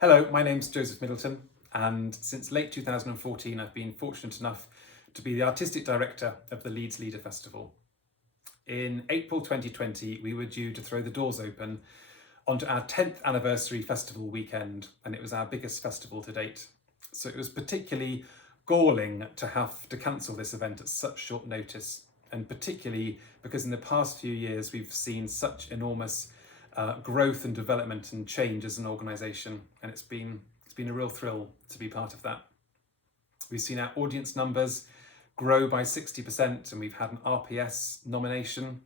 Hello, my name's Joseph Middleton, and since late 2014 I've been fortunate enough to be the artistic director of the Leeds Leader Festival. In April 2020 we were due to throw the doors open onto our 10th anniversary festival weekend, and it was our biggest festival to date. So it was particularly galling to have to cancel this event at such short notice, and particularly because in the past few years we've seen such enormous growth and development and change as an organisation, and it's been a real thrill to be part of that. We've seen our audience numbers grow by 60%, and we've had an RPS nomination.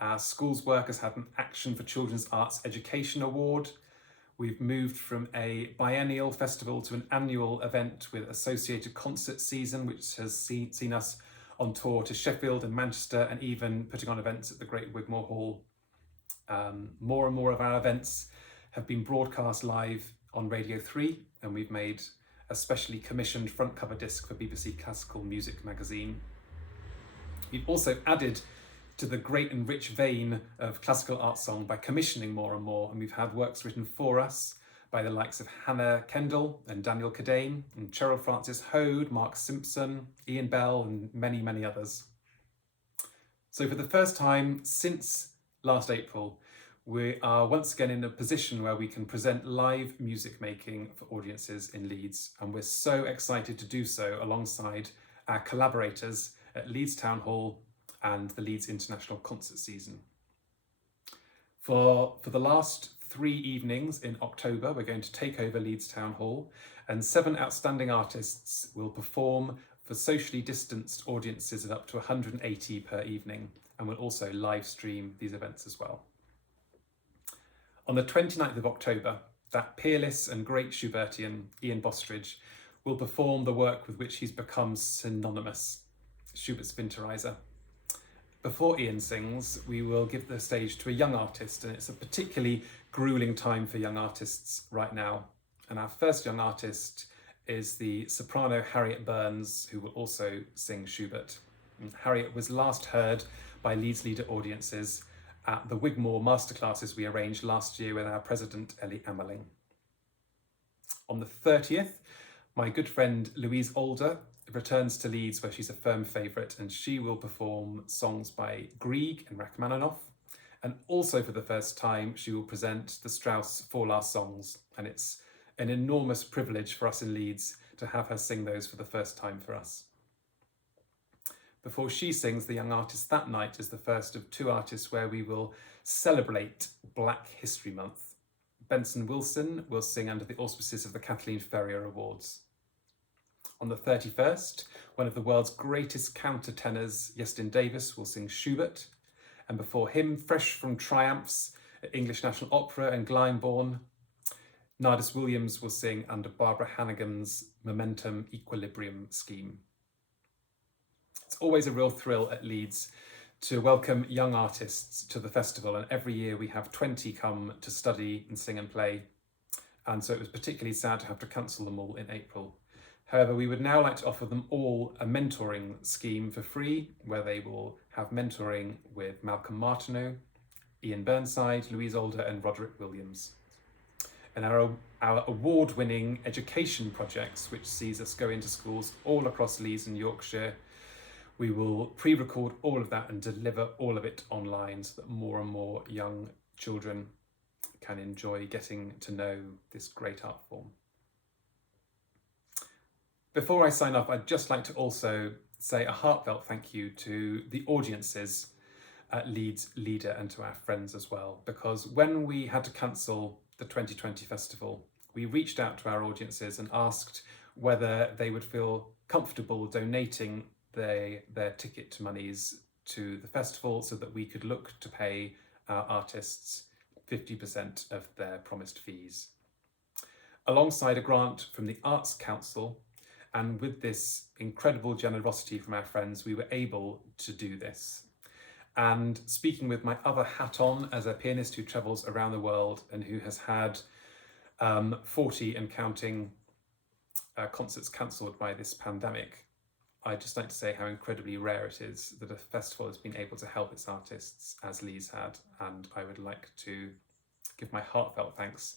Our school's work has had an Action for Children's Arts Education Award. We've moved from a biennial festival to an annual event with associated concert season, which has seen us on tour to Sheffield and Manchester, and even putting on events at the Great Wigmore Hall. More and more of our events have been broadcast live on Radio 3, and we've made a specially commissioned front cover disc for BBC Classical Music magazine. We've also added to the great and rich vein of classical art song by commissioning more and more, and we've had works written for us by the likes of Hannah Kendall and Daniel Cadane, and Cheryl Francis Hode, Mark Simpson, Ian Bell, and many, many others. So for the first time since last April, we are once again in a position where we can present live music making for audiences in Leeds, and we're so excited to do so alongside our collaborators at Leeds Town Hall and the Leeds International Concert Season. For the last 3 evenings in October, we're going to take over Leeds Town Hall, and 7 outstanding artists will perform for socially distanced audiences of up to 180 per evening, and we'll also live stream these events as well. On the 29th of October, that peerless and great Schubertian, Ian Bostridge, will perform the work with which he's become synonymous, Schubert's Winterreise. Before Ian sings, we will give the stage to a young artist, and it's a particularly grueling time for young artists right now. And our first young artist is the soprano Harriet Burns, who will also sing Schubert. And Harriet was last heard by Leeds Leader audiences at the Wigmore masterclasses we arranged last year with our president, Ellie Amerling. On the 30th, my good friend Louise Alder returns to Leeds, where she's a firm favourite, and she will perform songs by Grieg and Rachmaninoff. And also for the first time, she will present the Strauss Four Last Songs, and it's an enormous privilege for us in Leeds to have her sing those for the first time for us. Before she sings, the young artist that night is the first of 2 artists where we will celebrate Black History Month. Benson Wilson will sing under the auspices of the Kathleen Ferrier Awards. On the 31st, one of the world's greatest countertenors, Iestyn Davis, will sing Schubert, and before him, fresh from triumphs at English National Opera and Glyndebourne, Nardis Williams will sing under Barbara Hannigan's Momentum Equilibrium scheme. It's always a real thrill at Leeds to welcome young artists to the festival, and every year we have 20 come to study and sing and play, and so it was particularly sad to have to cancel them all in April. However, we would now like to offer them all a mentoring scheme for free, where they will have mentoring with Malcolm Martineau, Ian Burnside, Louise Alder and Roderick Williams. And our award-winning education projects, which sees us go into schools all across Leeds and Yorkshire, we will pre-record all of that and deliver all of it online so that more and more young children can enjoy getting to know this great art form. Before I sign off, I'd just like to also say a heartfelt thank you to the audiences at Leeds Leader and to our friends as well, because when we had to cancel the 2020 festival, we reached out to our audiences and asked whether they would feel comfortable donating their ticket monies to the festival so that we could look to pay our artists 50% of their promised fees. Alongside a grant from the Arts Council, and with this incredible generosity from our friends, we were able to do this. And speaking with my other hat on as a pianist who travels around the world and who has had 40 and counting concerts cancelled by this pandemic, I'd just like to say how incredibly rare it is that a festival has been able to help its artists as Leeds had, and I would like to give my heartfelt thanks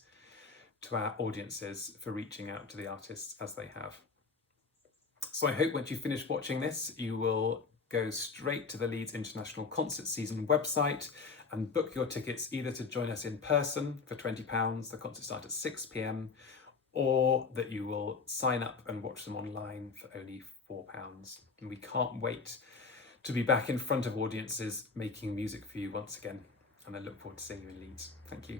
to our audiences for reaching out to the artists as they have. So I hope once you finish watching this, you will go straight to the Leeds International Concert Season website and book your tickets either to join us in person for £20, the concert starts at 6 p.m, or that you will sign up and watch them online for only £4. And we can't wait to be back in front of audiences making music for you once again. And I look forward to seeing you in Leeds. Thank you.